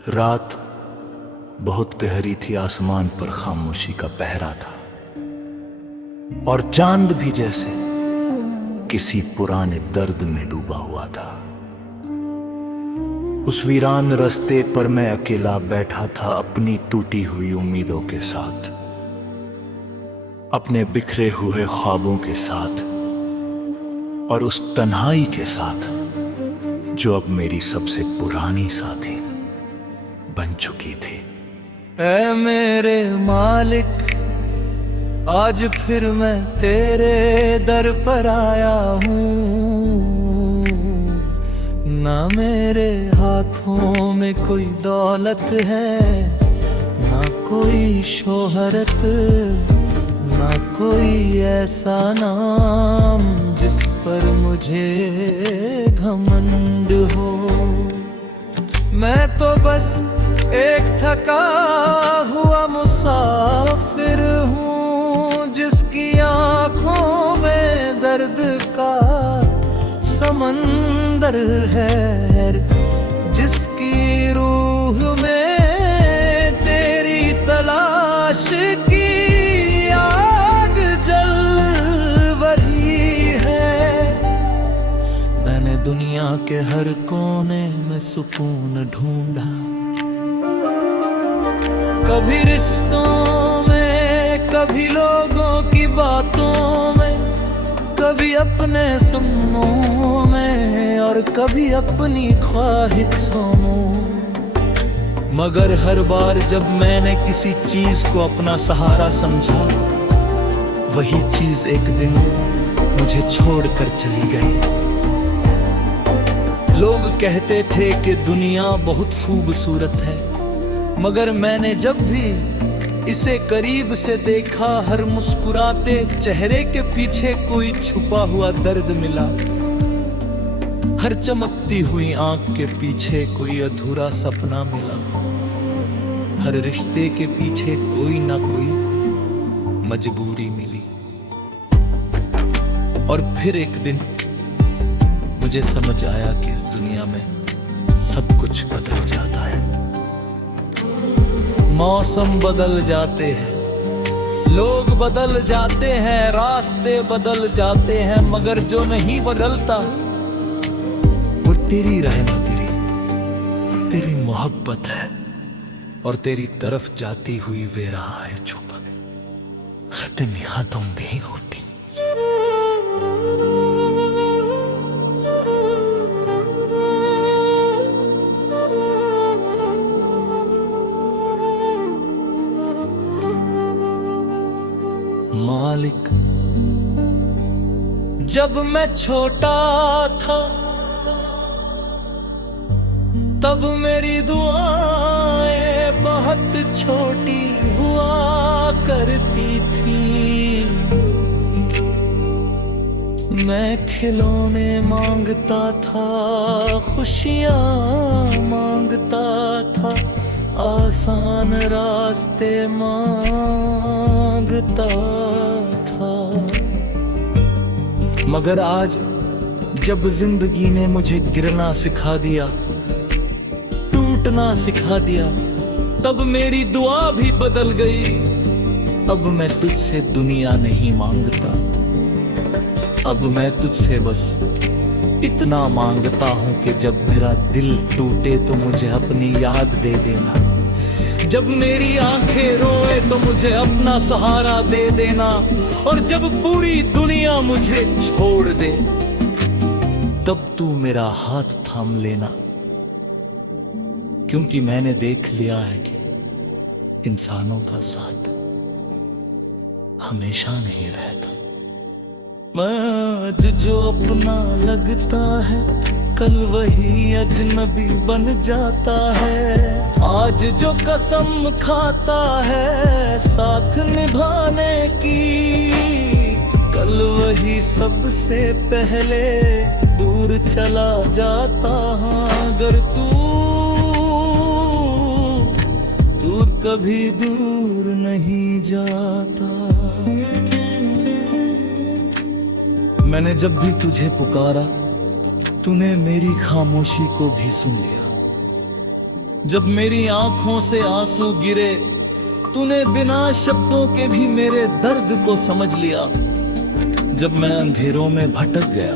रात बहुत गहरी थी, आसमान पर खामोशी का पहरा था और चांद भी जैसे किसी पुराने दर्द में डूबा हुआ था। उस वीरान रास्ते पर मैं अकेला बैठा था, अपनी टूटी हुई उम्मीदों के साथ, अपने बिखरे हुए ख्वाबों के साथ और उस तन्हाई के साथ जो अब मेरी सबसे पुरानी साथी बन चुकी थी। ऐ मेरे मालिक, आज फिर मैं तेरे दर पर आया हूँ। ना मेरे हाथों में कोई दौलत है, ना कोई शोहरत, ना कोई ऐसा नाम जिस पर मुझे घमंड हो। मैं तो बस एक थका हुआ मुसाफिर हूँ, जिसकी आँखों में दर्द का समंदर है, जिसकी रूह में तेरी तलाश की आग जल रही है। मैंने दुनिया के हर कोने में सुकून ढूंढा, कभी रिश्तों में, कभी लोगों की बातों में, कभी अपने सपनों में और कभी अपनी ख्वाहिशों में। मगर हर बार जब मैंने किसी चीज को अपना सहारा समझा, वही चीज एक दिन मुझे छोड़कर चली गई। लोग कहते थे कि दुनिया बहुत खूबसूरत है, मगर मैंने जब भी इसे करीब से देखा, हर मुस्कुराते चेहरे के पीछे कोई छुपा हुआ दर्द मिला। हर चमकती हुई आंख के पीछे कोई अधूरा सपना मिला। हर रिश्ते के पीछे कोई ना कोई मजबूरी मिली। और फिर एक दिन मुझे समझ आया कि इस दुनिया में सब कुछ बदल जाता है। मौसम बदल जाते हैं, लोग बदल जाते हैं, रास्ते बदल जाते हैं, मगर जो नहीं बदलता वो तेरी रहमत, तेरी मोहब्बत है और तेरी तरफ जाती हुई वे राह है छुपा। हर दिन यहाँ तुम भी होती। मालिक, जब मैं छोटा था तब मेरी दुआएं बहुत छोटी हुआ करती थी। मैं खिलौने मांगता था, खुशियां मांगता था, आसान रास्ते मांगता था। मगर आज जब जिंदगी ने मुझे गिरना सिखा दिया, टूटना सिखा दिया, तब मेरी दुआ भी बदल गई। अब मैं तुझसे दुनिया नहीं मांगता, अब मैं तुझसे बस इतना मांगता हूँ कि जब मेरा दिल टूटे तो मुझे अपनी याद दे देना। जब मेरी आंखें रोए तो मुझे अपना सहारा दे देना। और जब पूरी दुनिया मुझे छोड़ दे, तब तू मेरा हाथ थाम लेना। क्योंकि मैंने देख लिया है कि इंसानों का साथ हमेशा नहीं रहता। आज जो अपना लगता है, कल वही अजनबी बन जाता है। आज जो कसम खाता है साथ निभाने की, कल वही सबसे पहले दूर चला जाता। अगर तू कभी दूर नहीं जाता। मैंने जब भी तुझे पुकारा, तूने मेरी खामोशी को भी सुन लिया। जब मेरी आंखों से आंसू गिरे, तूने बिना शब्दों के भी मेरे दर्द को समझ लिया। जब मैं अंधेरों में भटक गया,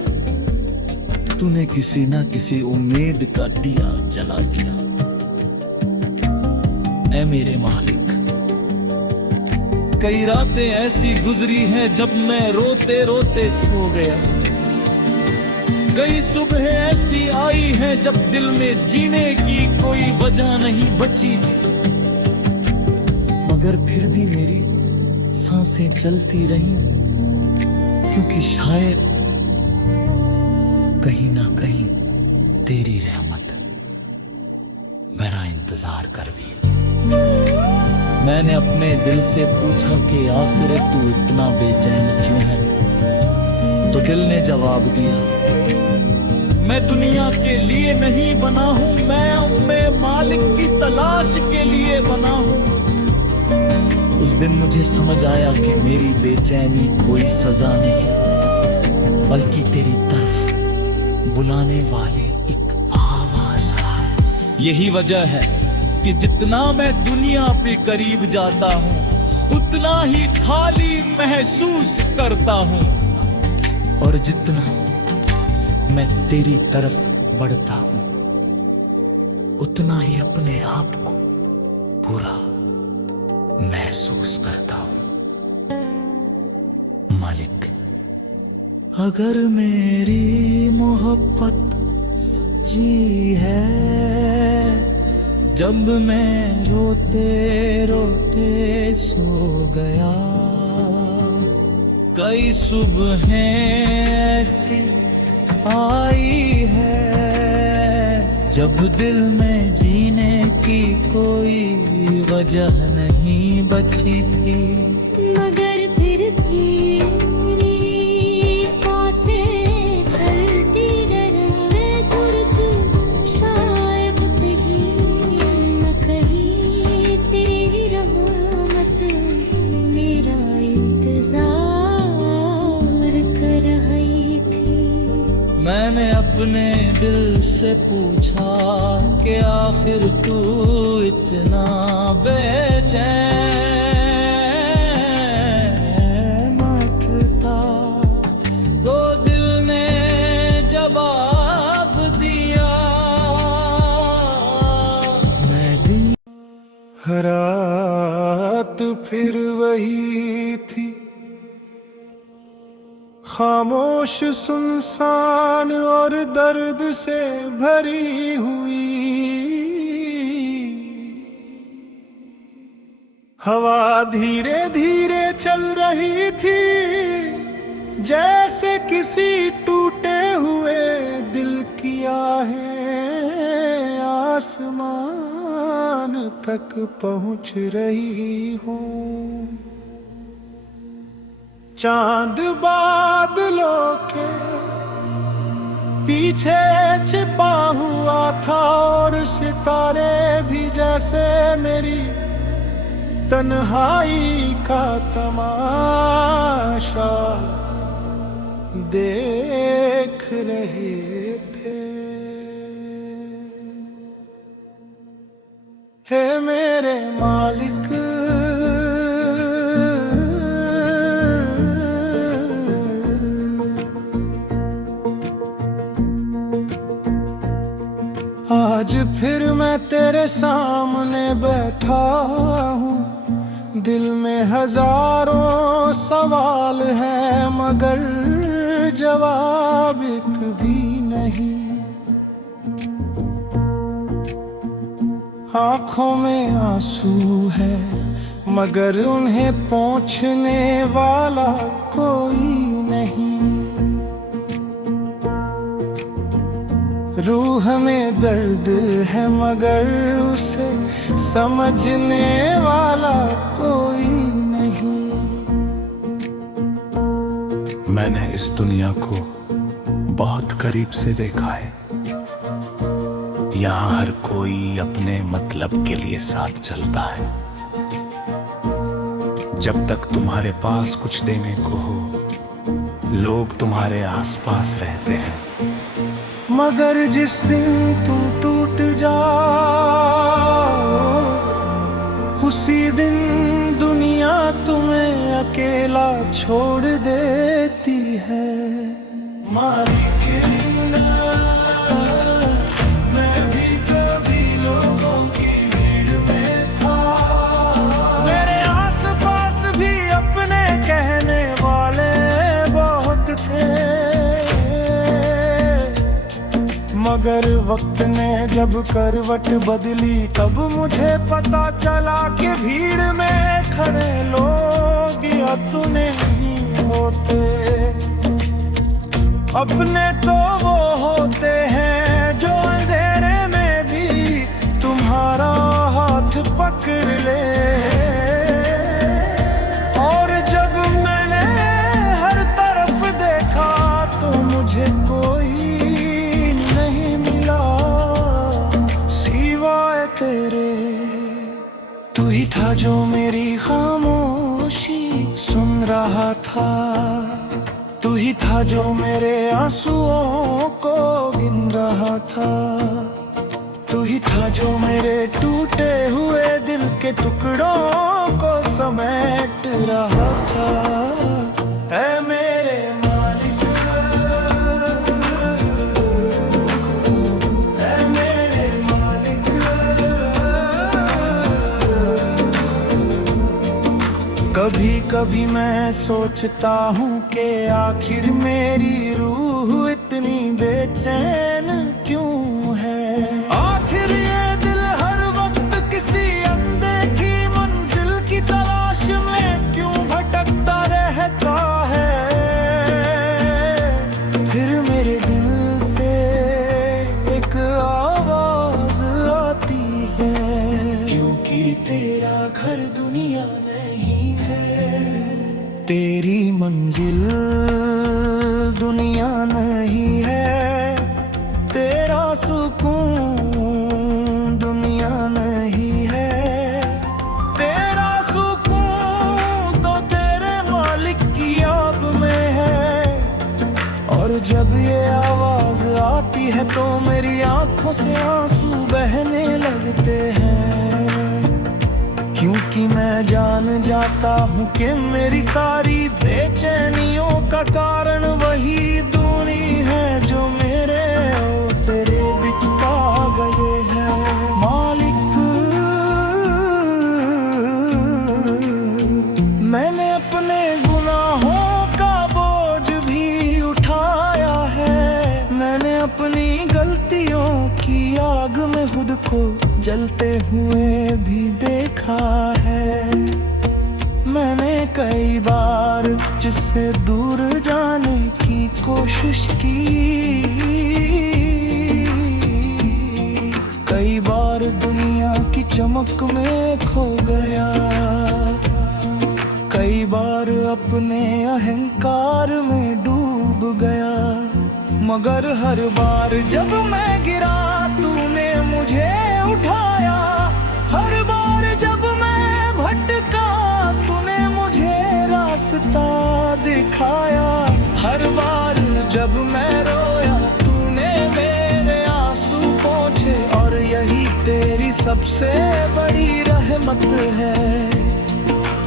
तूने किसी ना किसी उम्मीद का दिया जला दिया। ऐ मेरे मालिक, कई रातें ऐसी गुजरी हैं जब मैं रोते रोते सो गया। कई सुबह ऐसी आई हैं जब दिल में जीने की कोई वजह नहीं बची थी, मगर फिर भी मेरी सांसें चलती रही, क्योंकि शायद कहीं ना कहीं तेरी रहमत मेरा इंतजार कर रही है। मैंने अपने दिल से पूछा कि आखिर तू इतना बेचैन क्यों है, तो दिल ने जवाब दिया, मैं दुनिया के लिए नहीं बना हूं, मैं अपने मालिक की तलाश के लिए बना हूं। उस दिन मुझे समझ आया कि मेरी बेचैनी कोई सजा नहीं, बल्कि तेरी तरफ बुलाने वाली एक आवाज है। यही वजह है कि जितना मैं दुनिया पे करीब जाता हूं, उतना ही खाली महसूस करता हूं, और जितना मैं तेरी तरफ बढ़ता हूं, उतना ही अपने आप को पूरा महसूस करता हूं। मालिक, अगर मेरी मोहब्बत सच्ची है, जब मैं रोते रोते सो गया, कई सुबहें ऐसी आई है जब दिल में जीने की कोई वजह नहीं बची थी, मगर फिर भी मेरी सांसें चलती रहे। दूर तू शायद कहीं न कहीं तेरी रहमत मेरा इंतजार कर रही थी। मैंने अपने दिल से पूछा कि आखिर तू इतना बेचैन मत था, तो दिल ने जवाब दिया, मैं भी रात फिर वही थी, खामोश सुनसान और दर्द से भरी हुई। हवा धीरे धीरे चल रही थी, जैसे किसी टूटे हुए दिल की आहें आसमान तक पहुंच रही हो। चांद बादलों के पीछे छिपा हुआ था, और सितारे भी जैसे मेरी तन्हाई का तमाशा देख रहे थे। हे मेरे मालिक, आज फिर मैं तेरे सामने बैठा हूँ। दिल में हजारों सवाल हैं, मगर जवाब एक भी नहीं। आंखों में आंसू है, मगर उन्हें पोंछने वाला कोई नहीं। रूह में दर्द है, मगर उसे समझने वाला कोई नहीं। मैंने इस दुनिया को बहुत करीब से देखा है। यहाँ हर कोई अपने मतलब के लिए साथ चलता है। जब तक तुम्हारे पास कुछ देने को हो, लोग तुम्हारे आसपास रहते हैं। मगर जिस दिन तुम टूट जाओ, छोड़ देती है। मालिक मैं भी कभी लोगों की भीड़ में था, मेरे आसपास भी अपने कहने वाले बहुत थे, मगर वक्त ने जब करवट बदली तब मुझे पता चला कि भीड़ में खड़े लोग या तो नहीं होते, अपने तो वो होते हैं जो अंधेरे में भी तुम्हारा हाथ पकड़ ले। और जब मैंने हर तरफ देखा तो मुझे कोई नहीं मिला सिवाय तेरे। तू ही था जो मेरी खामोशी सुन रहा था, तू ही था जो मेरे आंसुओं को गिन रहा था, तू ही था जो मेरे टूटे हुए दिल के टुकड़ों को समेट रहा था। ऐ मेरे मालिक, ऐ मेरे मालिक, कभी कभी मैं सोचता हूँ कि आखिर मेरी रूह इतनी बेचैन क्यों है। आखिर ये दिल हर वक्त किसी अनदेखी मंजिल की तलाश में क्यों भटकता रहता है। फिर मेरे दिल से एक आवाज आती है, क्योंकि तेरा घर दुनिया नहीं है, तेरी मंजिल दुनिया नहीं है, तेरा सुकून दुनिया नहीं है, तेरा सुकून तो तेरे मालिक की याद में है। और जब ये आवाज आती है तो मेरी आंखों से आंसू बहने लगते हैं, क्योंकि मैं जान जाता हूँ कि मेरी सारी बेचैनियों का कारण वही दूनी है जो मेरे और तेरे बीच आ गए हैं। मालिक मैंने अपने गुनाहों का बोझ भी उठाया है, मैंने अपनी गलतियों की आग में खुद को जलते हुए भी देखा है। मैंने कई बार जिससे दूर जाने की कोशिश की, कई बार दुनिया की चमक में खो गया, कई बार अपने अहंकार में डूब गया, मगर हर बार जब मैं गिरा तूने मुझे उठाया, हर बार जब मैं भटका तूने मुझे रास्ता दिखाया, हर बार जब मैं रोया तूने मेरे आंसू पोंछे। और यही तेरी सबसे बड़ी रहमत है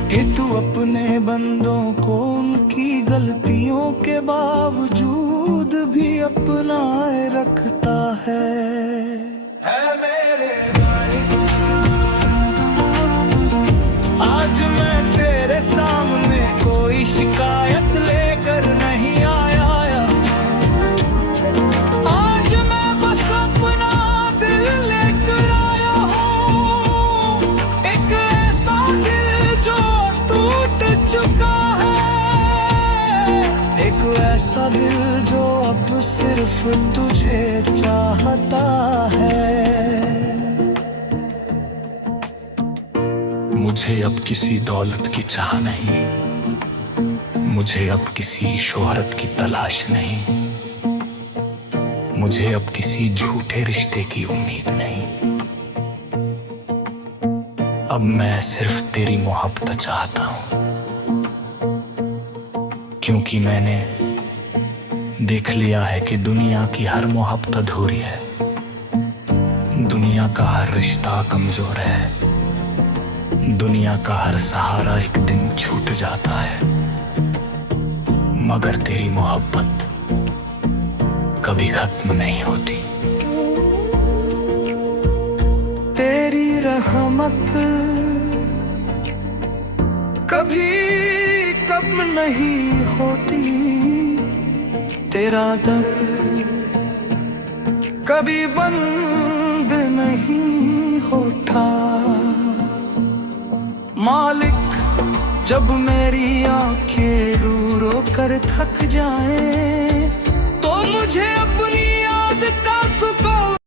कि तू अपने बंदों को उनकी गलतियों के बावजूद भी अपनाए रखता है। मेरे मालिक आज मैं तेरे सामने कोई शिकायत लेकर नहीं आया, आज मैं बस अपना दिल लेकर आया हूँ, एक ऐसा दिल जो टूट चुका है, एक ऐसा दिल जो अब सिर्फ तुझे चाहता है। मुझे अब किसी दौलत की चाह नहीं, मुझे अब किसी शोहरत की तलाश नहीं, मुझे अब किसी झूठे रिश्ते की उम्मीद नहीं। अब मैं सिर्फ तेरी मोहब्बत चाहता हूँ, क्योंकि मैंने देख लिया है कि दुनिया की हर मोहब्बत अधूरी है, दुनिया का हर रिश्ता कमजोर है, दुनिया का हर सहारा एक दिन छूट जाता है। मगर तेरी मोहब्बत कभी खत्म नहीं होती। तेरी रहमत कभी कम नहीं होती, तेरा दर कभी बंद नहीं होता। मालिक, जब मेरी आंखें रो रो कर थक जाए तो मुझे अपनी याद का सुकून